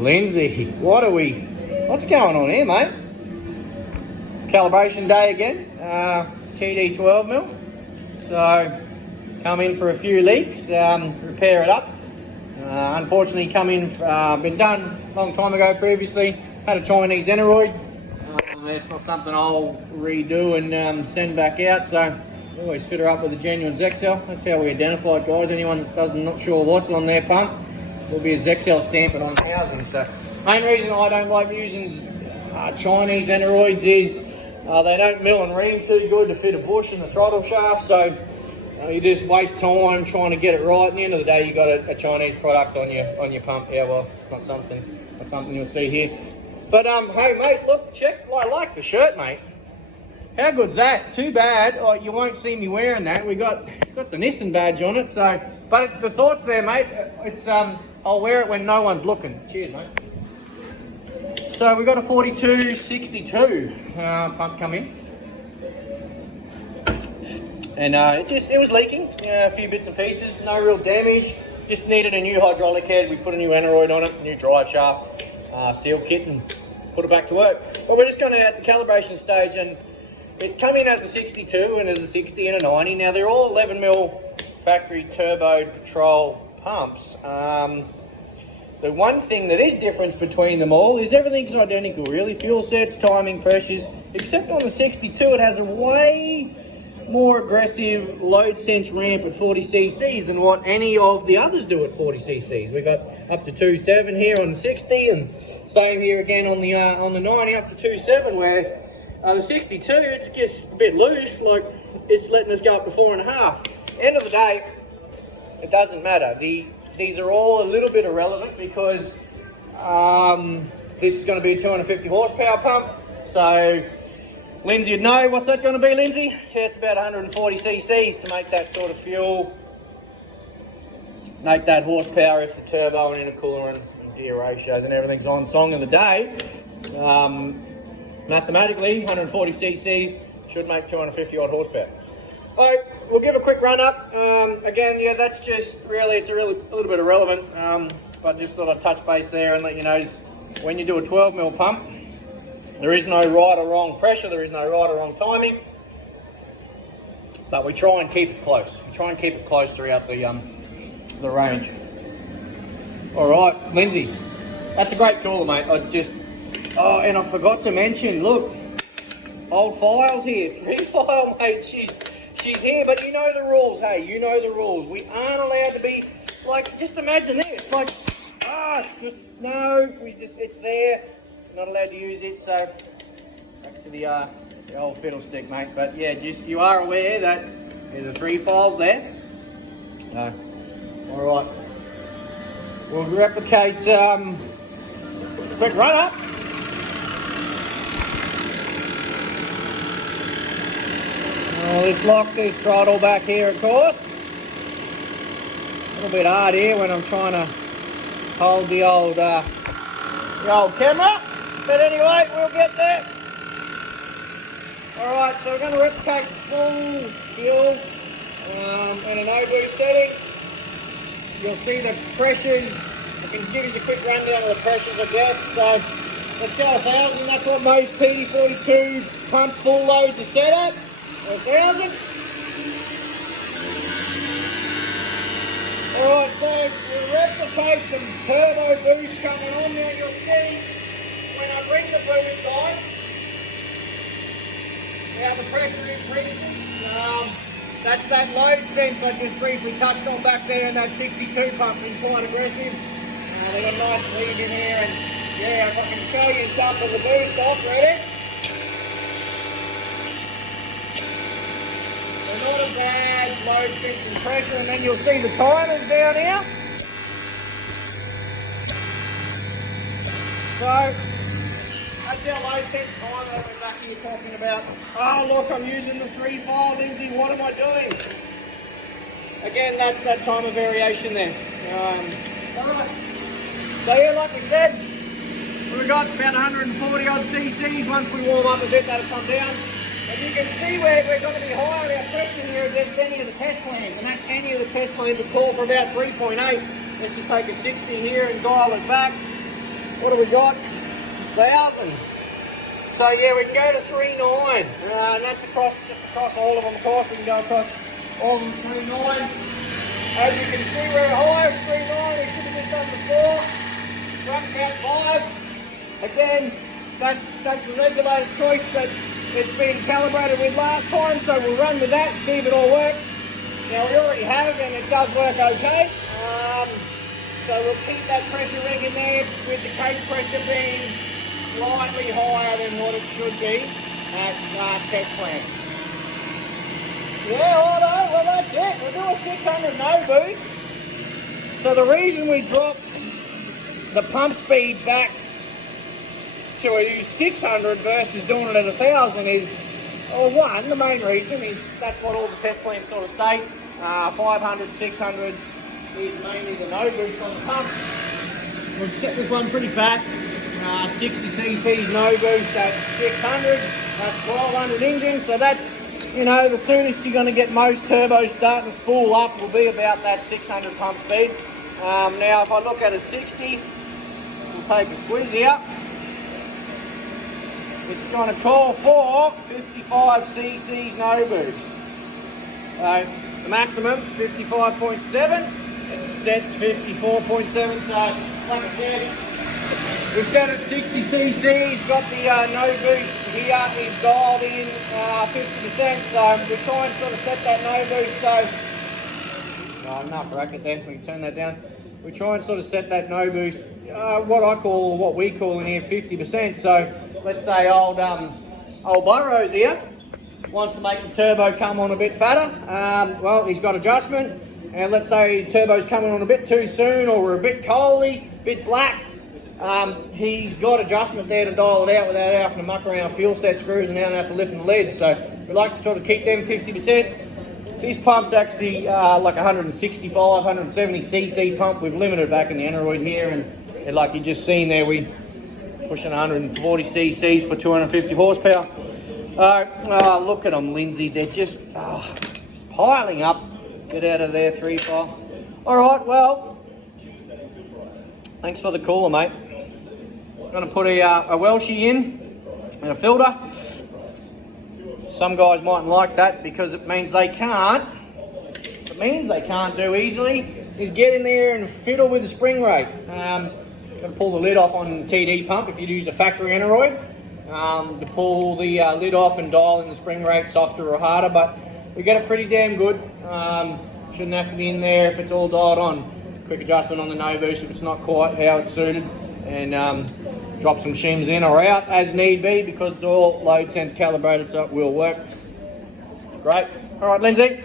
Lindsay, what's going on here, mate? Calibration day again, TD12 mil. So, come in for a few leaks, repair it up. Unfortunately, been done a long time ago previously. Had a Chinese aneroid. That's not something I'll redo and send back out. So, always fit her up with a genuine Zexcel. That's how we identify it, guys. Anyone that not sure what's on their pump, will be a Zexcel stamping on housing. So, main reason I don't like using Chinese aneroids is they don't mill and ream too good to fit a bush in the throttle shaft. So, you just waste time trying to get it right. At the end of the day, you got a Chinese product on your pump. Yeah, well, it's not something you'll see here. But hey, mate, look, check. I like the shirt, mate. How good's that? Too bad. Oh, you won't see me wearing that. We got the Nissan badge on it. So, but the thoughts there, mate. It's I'll wear it when no one's looking. Cheers, mate. So we got a 4262 pump come in. And it was leaking, a few bits and pieces, no real damage. Just needed a new hydraulic head. We put a new aneroid on it, new drive shaft, seal kit, and put it back to work. But we're just going to at the calibration stage, and it come in as a 62 and as a 60 and a 90. Now they're all 11 mil factory turbo patrol pumps. The one thing that is difference between them all is everything's identical, really. Fuel sets, timing, pressures, except on the 62 it has a way more aggressive load sense ramp at 40 cc's than what any of the others do at 40 cc's. We've got up to 2.7 here on the 60, and same here again on the 90 up to 2.7, where the 62 it's just a bit loose, like it's letting us go up to 4.5. End of the day, it doesn't matter. These are all a little bit irrelevant because this is going to be a 250 horsepower pump. So Lindsay would know. What's that going to be, Lindsay? Yeah, it's about 140 cc's to make that sort of fuel, make that horsepower if the turbo and intercooler and gear ratios and everything's on song of the day. Mathematically, 140 cc's should make 250 odd horsepower. So we'll give a quick run up. Again, yeah, that's just really, it's a little bit irrelevant, but just thought I'd touch base there and let you know when you do a 12 mil pump, there is no right or wrong pressure, there is no right or wrong timing, but we try and keep it close. We try and keep it close throughout the range. All right, Lindsay, that's a great cooler, mate. And I forgot to mention, look, old files here, 3 file, mate, she's here, but you know the rules, hey, you know the rules. We aren't allowed to be, like, just imagine this, like, it's there. Not allowed to use it, so back to the old fiddlestick, mate. But yeah, just you are aware that there's 3 files there. All right, we'll replicate quick run up. Let's lock this throttle back here, of course. A little bit hard here when I'm trying to hold the old camera. But anyway, we'll get there. Alright, so we're going to replicate full fuel in an O-boost setting. You'll see the pressures. I can give you a quick rundown of the pressures, I guess. So let's go 1,000. That's what most TD42 pump full loads are set at. 1,000. Alright, so we'll replicate some turbo boost coming on there. You'll see when I bring the boost on, now the pressure increases. That's that load sense I just briefly touched on back there, and that 62 pump is quite aggressive. They've got a nice lead in here, and yeah, if I can show you some of the boost off, ready? So not a bad load sense and pressure, and then you'll see the timers down here. So that's our low sense timer that we're back here talking about. Oh look, I'm using the 3 file, Lindsay, what am I doing? Again, that's that timer variation there. Alright. So yeah, like we said, we've got about 140 odd cc's. Once we warm up a bit, that'll come down. And you can see where we're going to be higher our pressure here against any of the test plans. And that's any of the test plans will call for about 3.8. Let's just take a 60 here and dial it back. What do we got? 1,000. So yeah, we go to 3.9, and that's just across all of them. Of course, we can go across all of them 3.9. As you can see, we're high at 3.9. We should have just done before. Front about 5. Again, that's the regulated choice that it's been calibrated with last time, so we'll run with that, see if it all works. Now we already have, and it does work okay. So we'll keep that pressure rig in there with the cage pressure being slightly higher than what it should be at test plan. Yeah, alright, well that's it. We'll do a 600 no boost. So the reason we dropped the pump speed back to a 600 versus doing it at 1,000 is, well, one, the main reason is that's what all the test plans sort of state. 500, 600s is mainly the no boost on the pump. We've set this one pretty fat. 60cc no boost at 600. That's 1,200 engine, so that's, you know, the soonest you're going to get most turbos starting to spool up will be about that 600 pump speed. Now, if I look at a 60, we'll take a squeeze out. It's going to call for 55 cc's no boost. So the maximum 55.7. It sets 54.7. So like I said, we've set it 60 cc's. Got the no boost here. It's dialed in 50%. So we try and sort of set that no boost. So enough bracket there. We can turn that down. We try and sort of set that no boost. What we call in here 50%. So let's say old Burrows here wants to make the turbo come on a bit fatter. Well, he's got adjustment, and let's say turbo's coming on a bit too soon, or we're a bit coldy, a bit black. He's got adjustment there to dial it out without having to muck around fuel set screws and have to lift the lead. So we like to sort of keep them 50%. This pump's actually like 165, 170 cc pump. We've limited back in the Android here, and like you just seen there, we pushing 140 cc's for 250 horsepower. Oh, look at them, Lindsay. They're just piling up. Get out of there, 3-4. All right, well, thanks for the cooler, mate. I'm going to put a Welshie in and a filter. Some guys mightn't like that because it means they can't. What it means they can't do easily is get in there and fiddle with the spring rate. Going to pull the lid off on TD pump if you use a factory Android. To pull the lid off and dial in the spring rate softer or harder, but we get it pretty damn good. Shouldn't have to be in there if it's all dialed on. Quick adjustment on the no boost if it's not quite how it's suited, and drop some shims in or out as need be because it's all load sense calibrated, so it will work. Great. All right, Lindsay,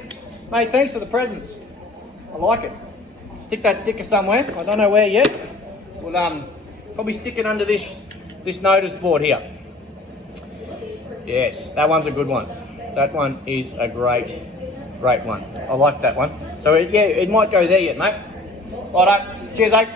mate, thanks for the presents. I like it. Stick that sticker somewhere. I don't know where yet. We'll probably stick it under this notice board here. Yes, that one's a good one. That one is a great one. I like that one. So yeah, it might go there yet, mate. Righto. Cheers, mate.